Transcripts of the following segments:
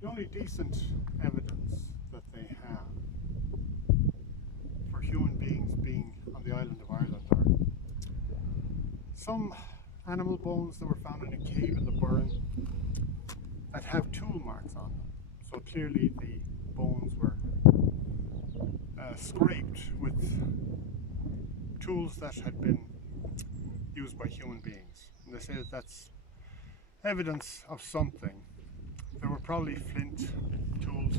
the only decent evidence that they have for human beings being on the island of Ireland are some animal bones that were found in a cave in the Burren that have tool marks on them. So clearly the bones were scraped with tools that had been used by human beings. And they say that that's evidence of something. There were probably flint tools.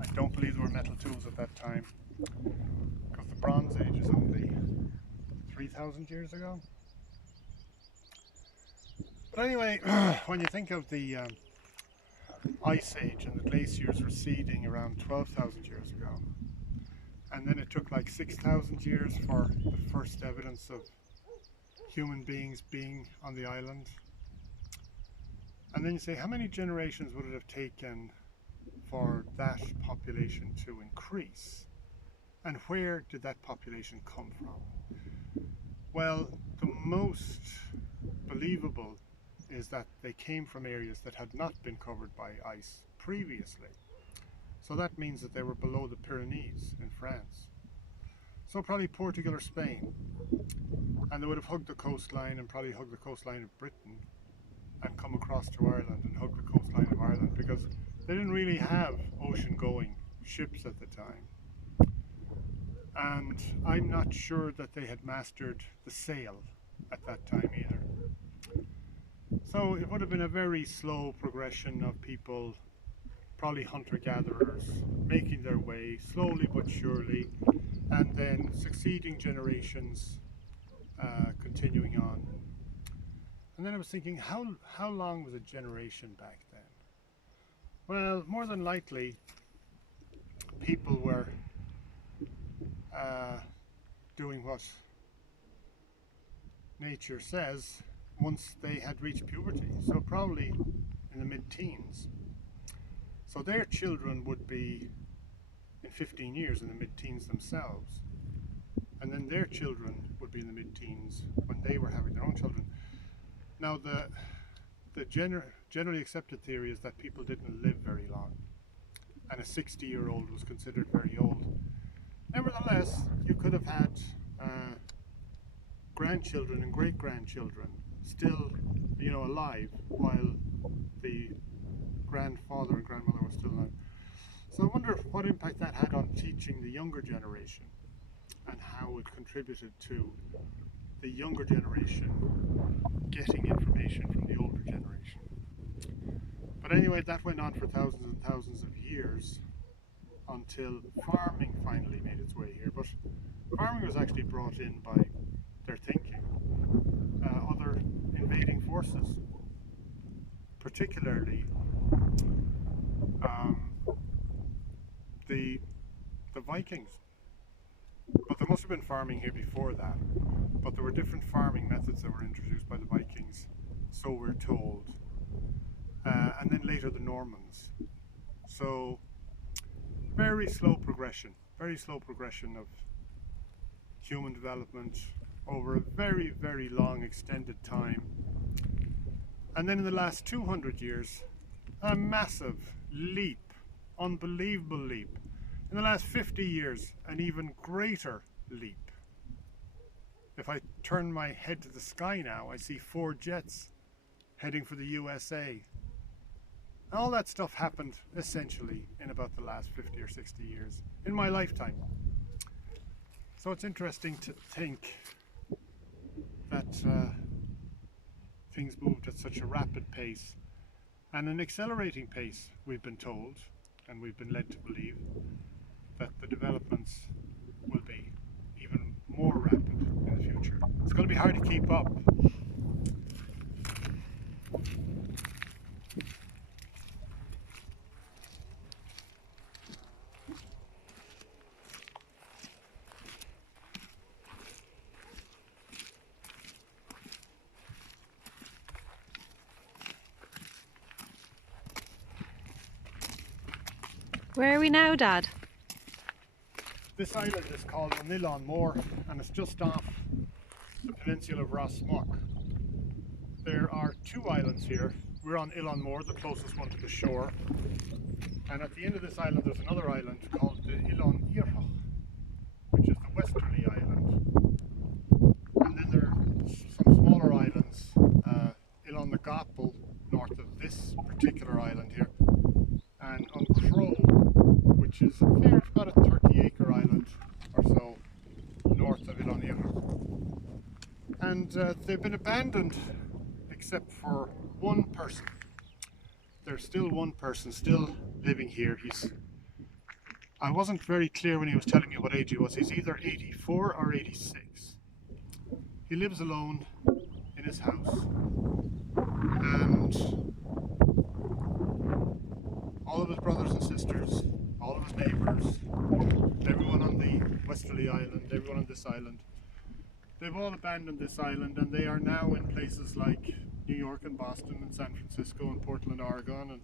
I don't believe there were metal tools at that time, because the Bronze Age is only 3,000 years ago. But anyway, when you think of the Ice Age and the glaciers receding around 12,000 years ago, and then it took like 6,000 years for the first evidence of human beings being on the island. And then you say, how many generations would it have taken for that population to increase? And where did that population come from? Well, the most believable is that they came from areas that had not been covered by ice previously. So that means that they were below the Pyrenees in France. So probably Portugal or Spain. And they would have hugged the coastline and probably hugged the coastline of Britain and come across to Ireland and hug the coastline of Ireland, because they didn't really have ocean-going ships at the time. And I'm not sure that they had mastered the sail at that time either. So it would have been a very slow progression of people, probably hunter-gatherers, making their way slowly but surely, and then succeeding generations continuing on. And then I was thinking, how long was a generation back then? Well, more than likely, people were doing what nature says once they had reached puberty, so probably in the mid-teens. So their children would be in 15 years in the mid-teens themselves, and then their children would be in the mid-teens when they were having their own children. Now the generally accepted theory is that people didn't live very long, and a 60-year-old was considered very old. Nevertheless, you could have had grandchildren and great-grandchildren still, alive while the grandfather and grandmother were still alive. So I wonder what impact that had on teaching the younger generation, and how it contributed to the younger generation getting information from the older generation. But anyway, that went on for thousands and thousands of years until farming finally made its way here. But farming was actually brought in by their thinking, other invading forces, particularly the Vikings. But there must have been farming here before that. But there were different farming methods that were introduced by the Vikings, so we're told. And then later the Normans. So very slow progression of human development over a very, very long extended time. And then in the last 200 years, a massive leap, unbelievable leap. In the last 50 years, an even greater leap. If I turn my head to the sky now, I see 4 jets heading for the USA. All that stuff happened essentially in about the last 50 or 60 years, in my lifetime. So it's interesting to think that things moved at such a rapid pace, and an accelerating pace, we've been told, and we've been led to believe, that the developments will be even more rapid in the future. It's going to be hard to keep up. Where are we now, Dad? This island is called Uillán Mór, and it's just off the peninsula of Rosmuc. There are 2 islands here. We're on Uillán Mór, the closest one to the shore, And at the end of this island there's another island called the Ilon Iarthach, which is the westerly island. And then there are some smaller islands, Ilon the Gapel, north of this particular island here, and Crow, which is about a 30-acre island or so north of Ilon Iarthach. And they've been abandoned except for one person. There's still one person still living here. I wasn't very clear when he was telling me what age he was. He's either 84 or 86. He lives alone in his house, and all of his brothers and sisters, all of his neighbours, everyone on the westerly island, everyone on this island, they've all abandoned this island, and they are now in places like New York and Boston and San Francisco and Portland, Oregon,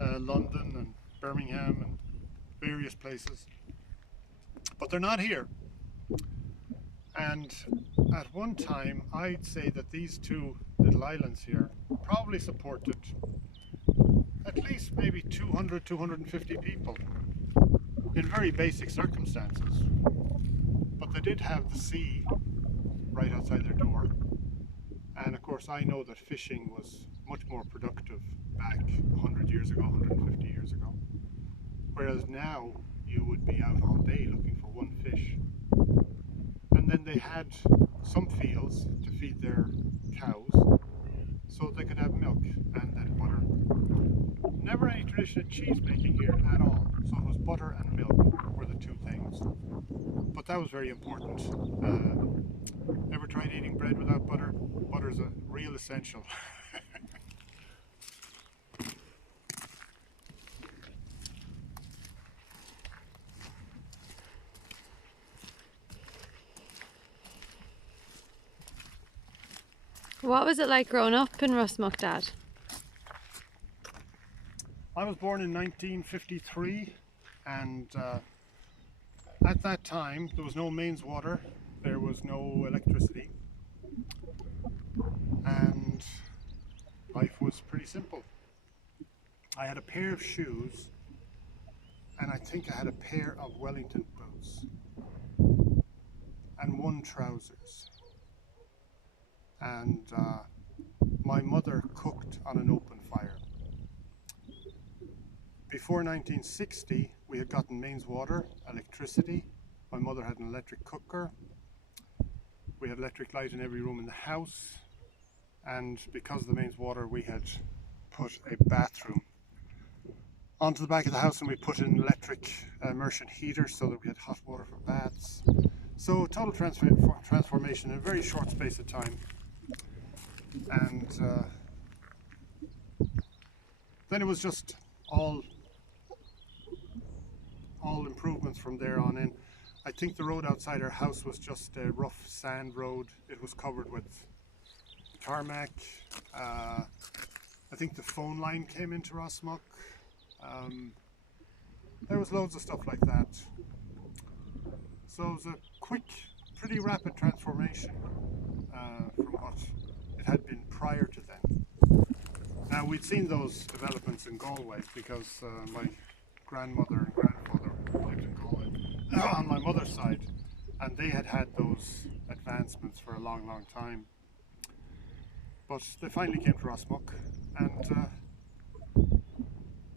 and London and Birmingham and various places. But they're not here. And at one time, I'd say that these two little islands here probably supported at least maybe 200, 250 people in very basic circumstances. But they did have the sea right outside their door. And of course, I know that fishing was much more productive back 100 years ago, 150 years ago. Whereas now, you would be out all day looking for one fish. And then they had some fields to feed their cows, so they could have milk and then butter. Never any tradition of cheese making here at all, so it was butter and milk were the two things. But that was very important. Ever tried eating bread without butter? Butter's a real essential. What was it like growing up in Rosmuc, Dad? I was born in 1953, and at that time there was no mains water, there was no electricity, and life was pretty simple. I had a pair of shoes, and I think I had a pair of Wellington boots, and one trousers. And my mother cooked on an open fire. Before 1960, we had gotten mains water, electricity. My mother had an electric cooker. We had electric light in every room in the house. And because of the mains water, we had put a bathroom onto the back of the house, and we put in electric immersion heater so that we had hot water for baths. So total transformation in a very short space of time. And then it was just all improvements from there on in. I think the road outside our house was just a rough sand road. It was covered with tarmac. I think the phone line came into Rosmuc. There was loads of stuff like that. So it was a quick, pretty rapid transformation from what it had been prior to then. Now, we'd seen those developments in Galway because my grandmother and grandfather lived in Galway on my mother's side, and they had had those advancements for a long, long time. But they finally came to Rosmuc, and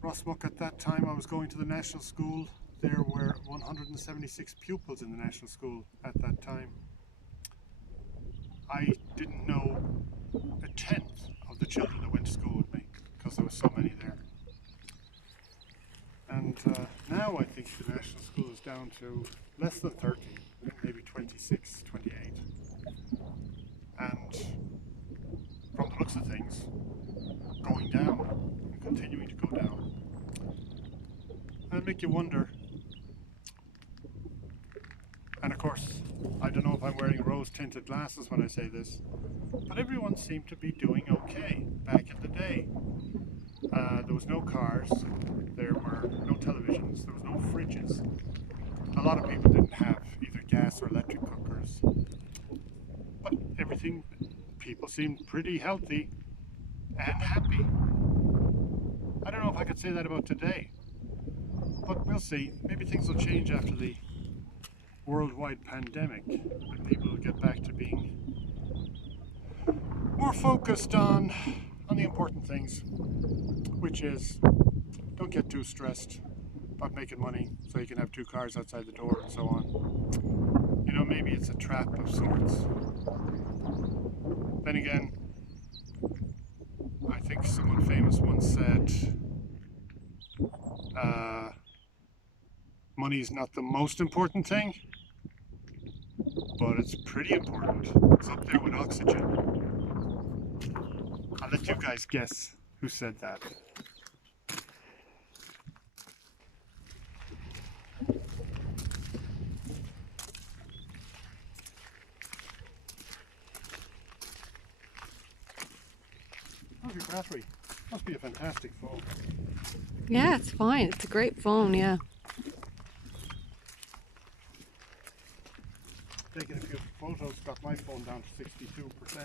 Rosmuc at that time, I was going to the national school. There were 176 pupils in the national school at that time. I didn't know a tenth of the children that went to school with me because there were so many there. And now I think the national school is down to less than 30, maybe 26, 28. And from the looks of things, going down and continuing to go down. And make you wonder. And of course, I don't know if I'm wearing rose-tinted glasses when I say this, but everyone seemed to be doing okay back in the day. There was no cars, there were no televisions, there was no fridges. A lot of people didn't have either gas or electric cookers. But people seemed pretty healthy and happy. I don't know if I could say that about today. But we'll see. Maybe things will change after the worldwide pandemic, and people will get back to being more focused on the important things, which is don't get too stressed about making money so you can have 2 cars outside the door and so on. You know, maybe it's a trap of sorts. Then again, I think someone famous once said, money is not the most important thing, but it's pretty important. It's up there with oxygen. I'll let you guys guess who said that. How's your battery? Must be a fantastic phone. Yeah, it's fine. It's a great phone, yeah. Taking a few photos, got my phone down to 62%.